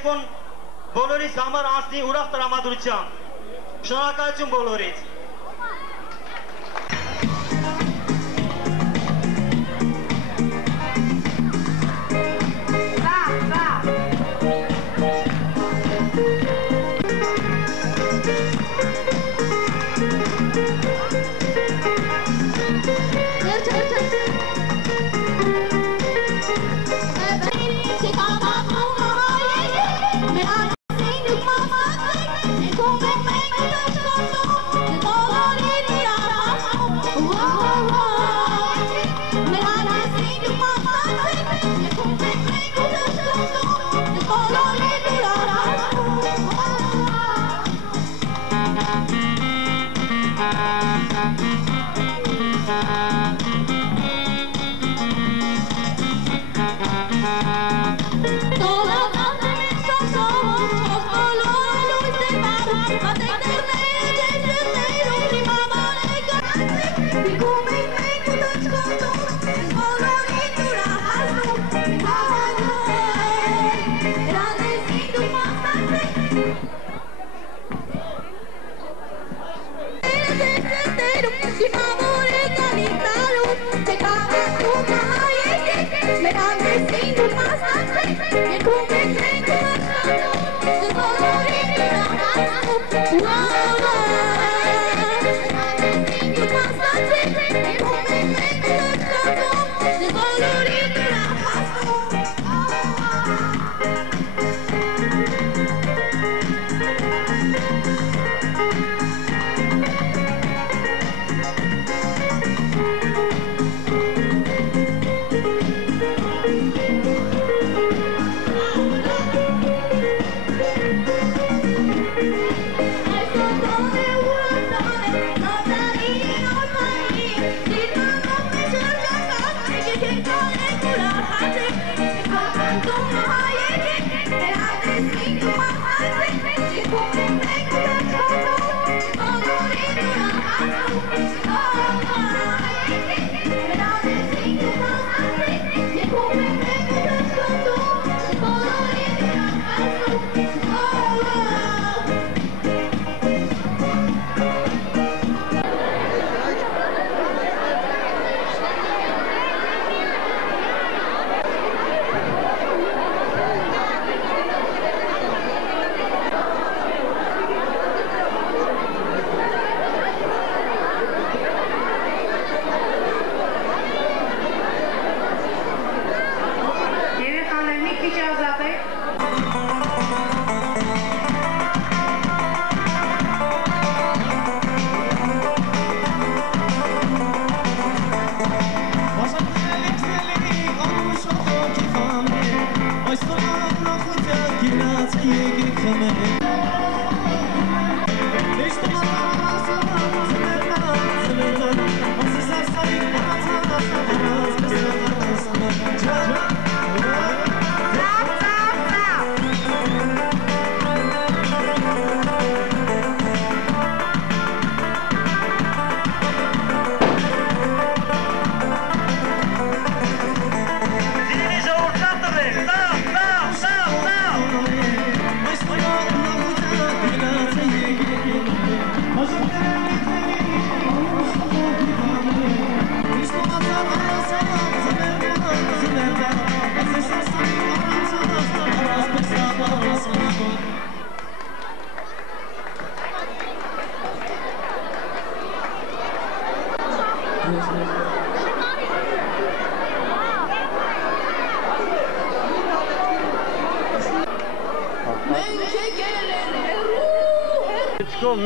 երեկոն բոլորիս համար անցնի ուրախ տրամադրությամբ։ Շնորհակալություն բոլորից։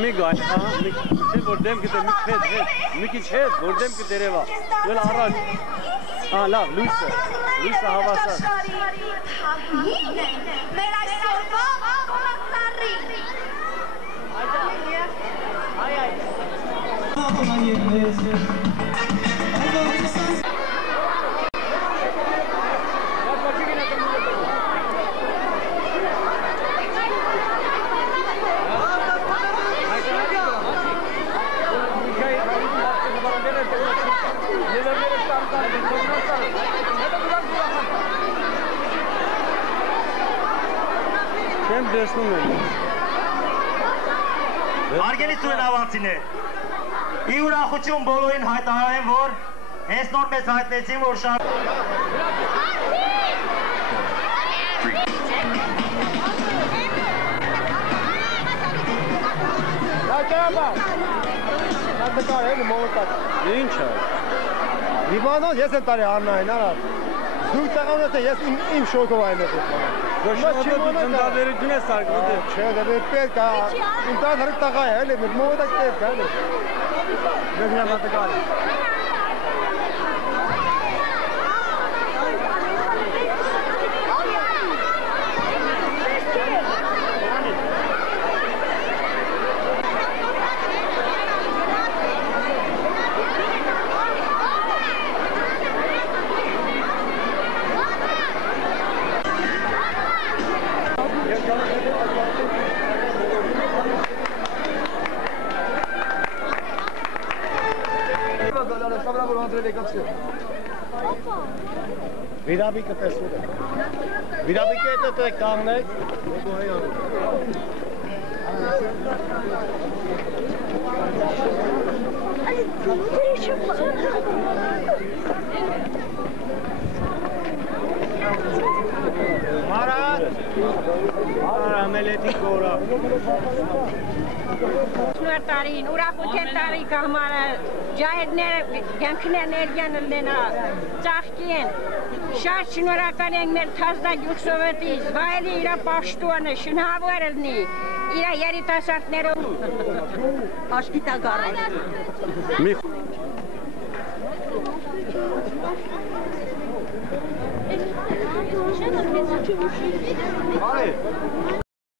Միգան, չէ որ դեմքը դե մի քիչ մի քիչ հետ, որ դեմքը դերևա։ Վել առաջ։ Լավ, լույսը հավասար։ Մեր այսօրվա կոնացարի։ Չեմ տեսնում եմ։ Հարգելի սուրենավանցիներ, ի ուրախություն բոլորին հայտարարեմ, որ հենց նոր մեզ հայտնեցին, որ Ինչ է։ Դիվանոց ես եմ տարի Արնային, արա։ Դուք տաղանոց ես իմ շոկով այն եմ։ Գոշնոդը դու ծնդավերություն ես արկոտ է։ Չէ, դե պետք է, իմ տան հրիկ տաղա է, էլի, մովետակ պետք է, էլի։ Մեզ նյամատկար է։ Վիրաբիկը տեսնում է։ Վիրաբիկը հետո տեք կանգնեք։ Մարա մելետի կորա։ Նոր տարին, ուրախության տարի կամարը, ջահերները, գենքն էներգիան լենա, ծաղկին, շատ շնորհակալ ենք մեր թազդագյուղ սովետից, վայելի իրա պաշտոնը, շնհավոր լնի, իրա երիտասարդներով աշկիտագարը։ Արի,